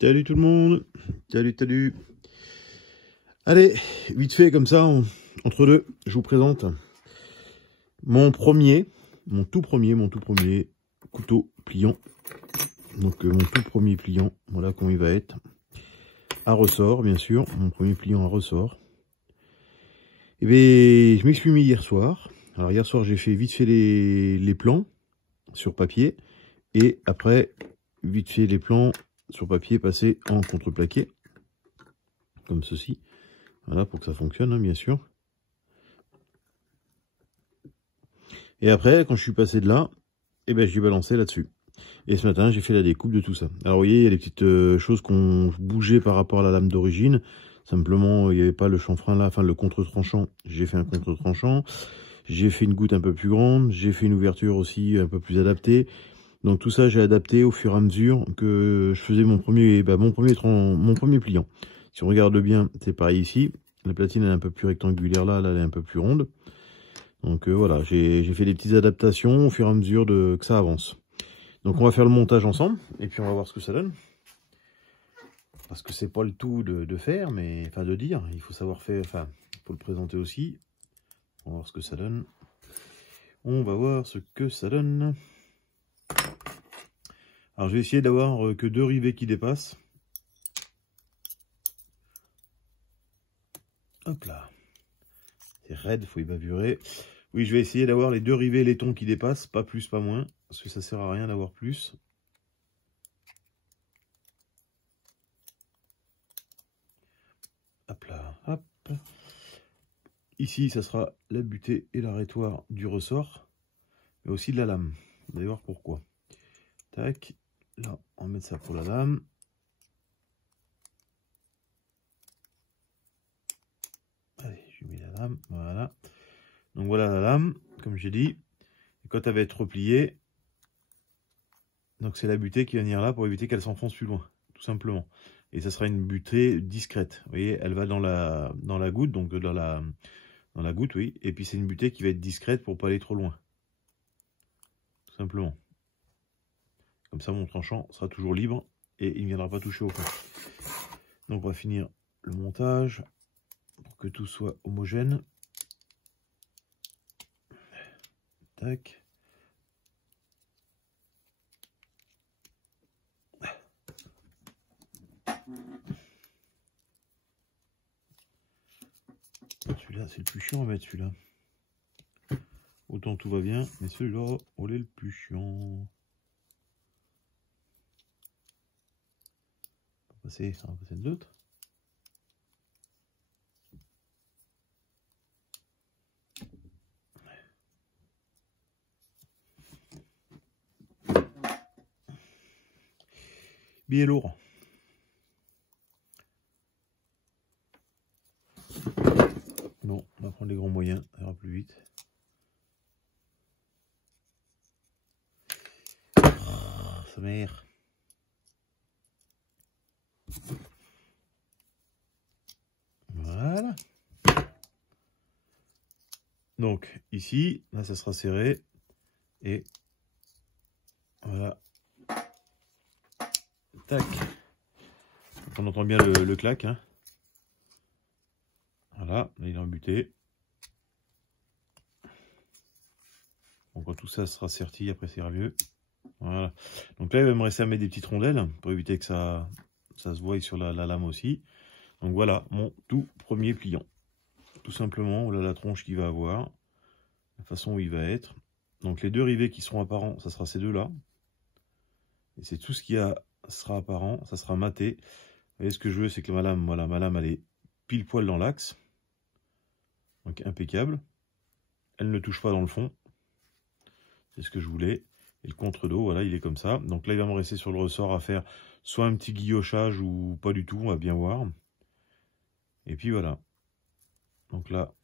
Salut tout le monde. Salut. Allez, vite fait comme ça, entre deux, je vous présente mon tout premier couteau pliant. Donc mon tout premier pliant, voilà comment il va être. À ressort, bien sûr, mon premier pliant à ressort. Et bien, je m'y suis mis hier soir. Alors hier soir, j'ai fait vite fait les plans sur papier. Et après, vite fait les plans sur papier passés en contreplaqué. Comme ceci. Voilà, pour que ça fonctionne, hein, bien sûr. Et après, quand je suis passé de là, eh ben, je l'ai balancé là-dessus. Et ce matin, j'ai fait la découpe de tout ça. Alors, vous voyez, il y a des petites choses qui ont bougé par rapport à la lame d'origine. Simplement, il n'y avait pas le chanfrein là, enfin le contre-tranchant. J'ai fait un contre-tranchant. J'ai fait une goutte un peu plus grande. J'ai fait une ouverture aussi un peu plus adaptée. Donc tout ça, j'ai adapté au fur et à mesure que je faisais mon premier pliant. Si on regarde bien, c'est pareil ici. La platine elle est un peu plus rectangulaire là, elle est un peu plus ronde. Donc voilà, j'ai fait des petites adaptations au fur et à mesure que ça avance. Donc on va faire le montage ensemble, et puis on va voir ce que ça donne. Parce que c'est pas le tout de faire, mais enfin de dire, il faut savoir faire, enfin, il faut le présenter aussi. On va voir ce que ça donne. On va voir ce que ça donne. Alors je vais essayer d'avoir que 2 rivets qui dépassent. Hop là. C'est raide, faut y bavurer. Oui, je vais essayer d'avoir les 2 rivets laiton qui dépassent, pas plus, pas moins, parce que ça sert à rien d'avoir plus. Hop là, hop. Ici, ça sera la butée et l'arrêtoir du ressort, mais aussi de la lame. Vous allez voir pourquoi. Tac, là, on va mettre ça pour la lame. Allez, je mets la lame, voilà. Donc voilà la lame, comme j'ai dit. Et quand elle va être repliée, donc c'est la butée qui va venir là pour éviter qu'elle s'enfonce plus loin, tout simplement. Et ça sera une butée discrète. Vous voyez, elle va dans la goutte, donc dans la goutte, oui. Et puis c'est une butée qui va être discrète pour pas aller trop loin. Tout simplement. Comme ça, mon tranchant sera toujours libre et il ne viendra pas toucher au fond. Donc on va finir le montage pour que tout soit homogène. Tac. Celui-là, c'est le plus chiant à mettre, celui-là. Autant tout va bien, mais celui-là, on est le plus chiant. On va passer de l'autre. Bien lourd. Non, on va prendre les grands moyens, ça ira plus vite. Oh, sa mère. Voilà. Donc ici, là ça sera serré. Et voilà. Tac. Donc, on entend bien le clac. Hein. Voilà, là il est embuté. Donc quand tout ça sera serti, après ça ira mieux. Voilà. Donc là il va me rester à mettre des petites rondelles pour éviter que ça se voie sur la lame aussi. Donc voilà mon tout premier pliant. Tout simplement, voilà la tronche qu'il va avoir. La façon où il va être. Donc les 2 rivets qui seront apparents, ça sera ces deux-là. Et c'est tout ce qui sera apparent, ça sera maté. Vous voyez, ce que je veux, c'est que ma lame, voilà, ma lame, elle est pile poil dans l'axe. Donc impeccable. Elle ne touche pas dans le fond. C'est ce que je voulais. Et le contre-dos, voilà, il est comme ça. Donc là, il va me rester sur le ressort à faire soit un petit guillochage ou pas du tout, on va bien voir. Et puis voilà. Donc là,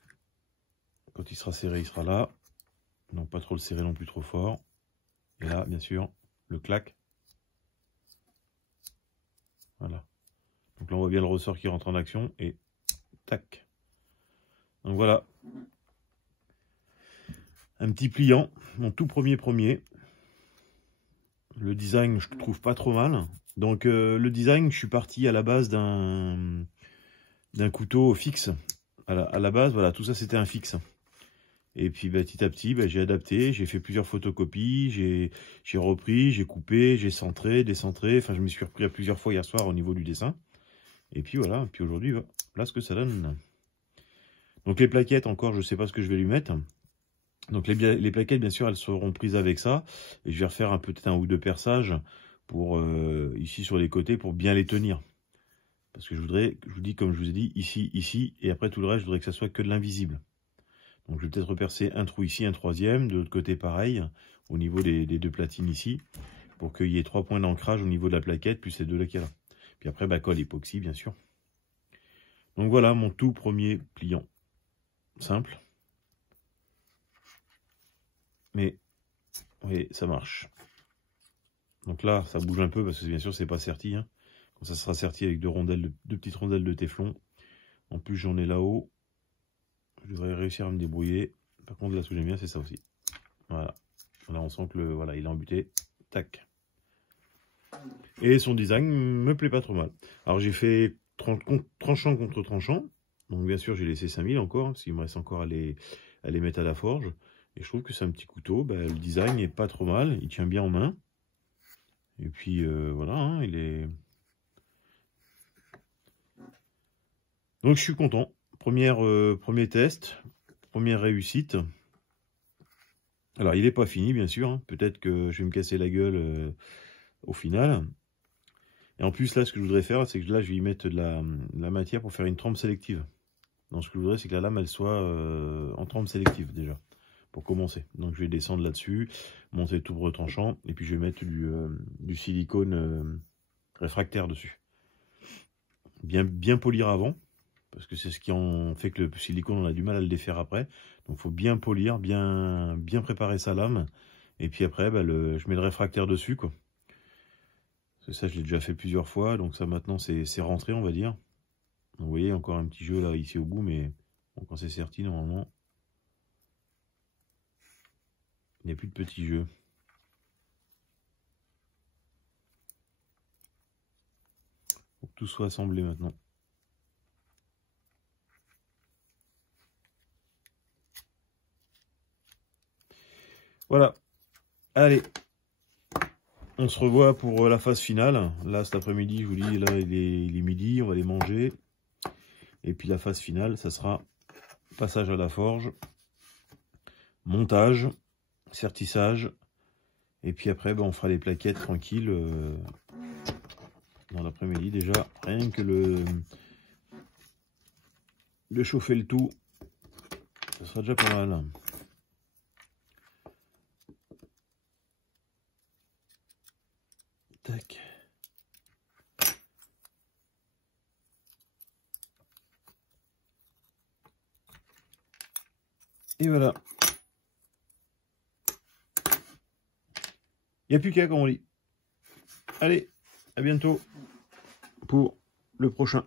quand il sera serré, il sera là. Donc pas trop le serrer non plus trop fort. Et là, bien sûr, le clac. Voilà. Donc là, on voit bien le ressort qui rentre en action. Et tac. Donc voilà. Un petit pliant. Mon tout premier. Le design, je trouve pas trop mal. Donc le design, je suis parti à la base d'un couteau fixe. À la base, voilà, tout ça c'était un fixe. Et puis petit à petit, j'ai adapté, j'ai fait plusieurs photocopies, j'ai repris, j'ai coupé, j'ai centré, décentré. Enfin, je me suis repris à plusieurs fois hier soir au niveau du dessin. Et puis voilà, puis aujourd'hui, voilà ce que ça donne. Donc les plaquettes, encore, je ne sais pas ce que je vais lui mettre. Donc les plaquettes, bien sûr, elles seront prises avec ça. Et je vais refaire peut-être un ou deux perçages pour ici sur les côtés pour bien les tenir. Parce que je vous dis, comme je vous ai dit, ici, ici, et après tout le reste, je voudrais que ça soit que de l'invisible. Donc je vais peut-être repercer un trou ici, un troisième, de l'autre côté pareil, au niveau des deux platines ici, pour qu'il y ait 3 points d'ancrage au niveau de la plaquette, plus ces deux là qu'il y a là. Puis après, colle époxy, bien sûr. Donc voilà mon tout premier pliant. Simple. Mais, oui, ça marche. Donc là, ça bouge un peu, parce que bien sûr, c'est pas serti. Hein. Quand ça sera serti avec deux petites rondelles de téflon. En plus, j'en ai là-haut. Je devrais réussir à me débrouiller. Par contre, là, ce que j'aime bien, c'est ça aussi. Voilà. Là, on sent que voilà, il est embuté. Tac. Et son design me plaît pas trop mal. Alors, j'ai fait tranchant contre tranchant. Donc, bien sûr, j'ai laissé 5000 encore, parce qu'il me reste encore à les mettre à la forge. Et je trouve que c'est un petit couteau. Le design est pas trop mal. Il tient bien en main. Et puis, voilà, hein, il est... Donc, je suis content. Premier test. Première réussite. Alors, il n'est pas fini, bien sûr. Hein. Peut-être que je vais me casser la gueule au final. Et en plus, là, ce que je voudrais faire, c'est que là, je vais y mettre de la matière pour faire une trempe sélective. Donc, ce que je voudrais, c'est que la lame, elle soit en trempe sélective, déjà, pour commencer. Donc, je vais descendre là-dessus, monter tout retranchant, et puis je vais mettre du silicone réfractaire dessus. Bien polir avant, parce que c'est ce qui en fait que le silicone, on a du mal à le défaire après. Donc, il faut bien polir, bien préparer sa lame. Et puis après, je mets le réfractaire dessus, quoi. Parce que ça, je l'ai déjà fait plusieurs fois. Donc ça, maintenant, c'est rentré, on va dire. Donc, vous voyez, encore un petit jeu là, ici au bout. Mais bon, quand c'est serti, normalement, il n'y a plus de petits jeux. Faut que tout soit assemblé maintenant. Voilà. Allez. On se revoit pour la phase finale. Là, cet après-midi, je vous dis, là, il est midi, on va les manger. Et puis la phase finale, ça sera passage à la forge, montage, sertissage. Et puis après, on fera les plaquettes tranquilles dans l'après-midi déjà. Rien que de chauffer le tout, ça sera déjà pas mal. Tac. Et voilà. Il n'y a plus qu'à, comme on dit. Allez, à bientôt pour le prochain.